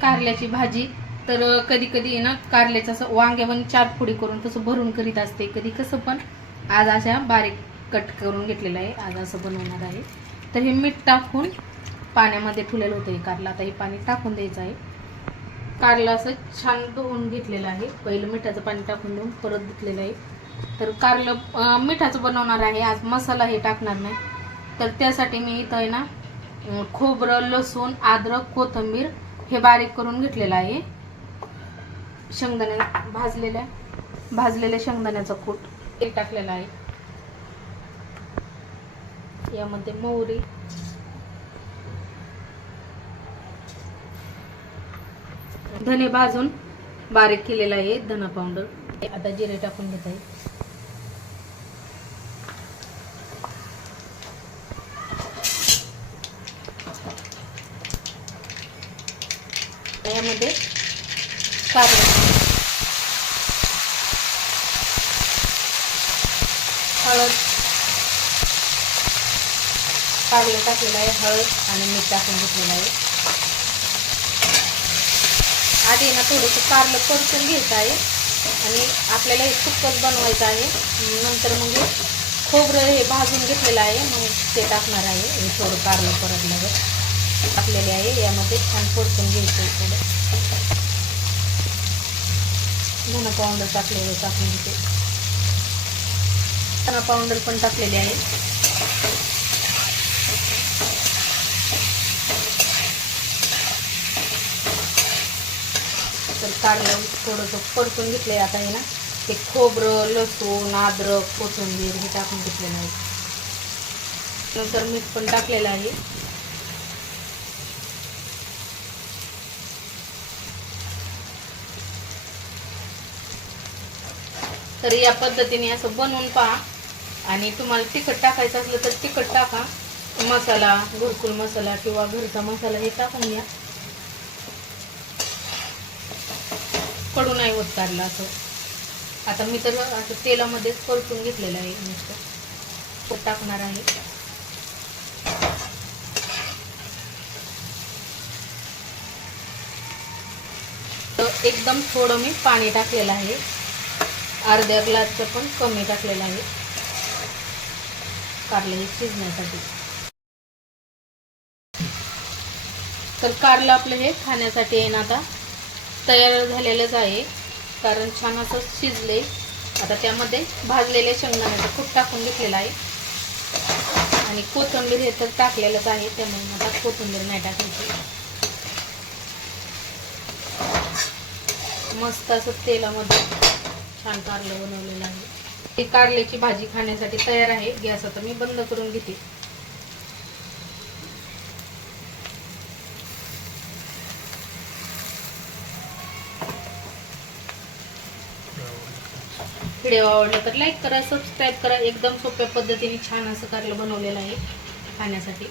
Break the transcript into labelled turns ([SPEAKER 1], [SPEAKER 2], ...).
[SPEAKER 1] कारल्याची भाजी तर कधी कधी ना कारल्याचं असं वांग्यावर चार फोडी करून तसं भरून करीत असते. कधी कसं पण आज अशा बारीक कट करून घेतलेलं आहे. आज असं बनवणार आहे. तर हे मीठ टाकून पाण्यामध्ये ठेवलेलं होतं हे कारला. आता हे पाणी टाकून द्यायचं आहे. कारला असं छान धुवून घेतलेलं आहे. पहिलं मिठाचं पाणी टाकून देऊन परत धुतलेलं आहे. तर कारलं मिठाचं बनवणार आहे. आज मसाला हे टाकणार नाही. तर त्यासाठी मी इथं आहे ना खोबरं लसूण अद्रक कोथिंबीर हे बारीक करून घेतलेलं आहे. शेंगदाण्या भाजलेल्या भाजलेल्या शेंगदाण्याचा कूट ते टाकलेला आहे. यामध्ये मोहरी धने भाजून बारीक केलेला आहे धना पावडर. आता जिरे टाकून घेत आहे. यामध्ये कारले हळद. कारले टाकलेलं आहे हळद आणि मीठ टाकून घेतलेलं आहे. आधी ना थोडंसं कारलं परतून घ्यायचं आहे आणि आपल्याला हे सुक्कच बनवायचं आहे. नंतर मग खोबरं हे भाजून घेतलेलं आहे मग ते टाकणार आहे. हे थोडं कारलं परतल्यावर. टाकलेले आहे. यामध्ये छान परतून घ्यायचं आहे थोडं. धना पावडर टाकलेलं टाकून घेते. धना पावडर पण टाकलेले आहे. तर काढलं थोडंसं परतून घेतलंय आता हे ना. ते खोबरं लसूण अद्रक कोथिंबीर हे टाकून घेतलेलं आहे. नंतर मीठ पण टाकलेलं आहे. तर या पद्धतीने असं बनवून पहा. आणि तुम्हाला तिखट टाकायचं असलं तर तिखट टाका. मसाला घरकुल मसाला किंवा घरचा मसाला हे टाकून घ्या. कडू नाही होत कारला असं. आता मी तर असं तेलामध्येच परतून घेतलेलं आहे नुसतं. तो टाकणार आहे. तर एकदम थोडं मी पाणी टाकलेलं आहे. अर्ध्या ग्लासचं पण कमी टाकलेलं आहे. कारलं हे शिजण्यासाठी. तर कारलं आपलं हे खाण्यासाठी आहे ना आता. तयार झालेलंच आहे. कारण छान असं शिजले आता त्यामध्ये भाजलेले शेंगदाण्याचं खूप टाकून घेतलेलं आहे. आणि कोथिंबीर हे तर टाकलेलंच आहे. त्यामुळे मला कोथिंबीर नाही टाकायची. मस्त असं तेलामध्ये छान कारलं बनवलेलं आहे. हे कारल्याची भाजी खाण्यासाठी तयार आहे. गॅस आता मी बंद करून घेते. व्हिडिओ आवडला तर लाईक करा सबस्क्राईब करा. एकदम सोप्या पद्धतीने छान असं कारलं बनवलेलं आहे खाण्यासाठी.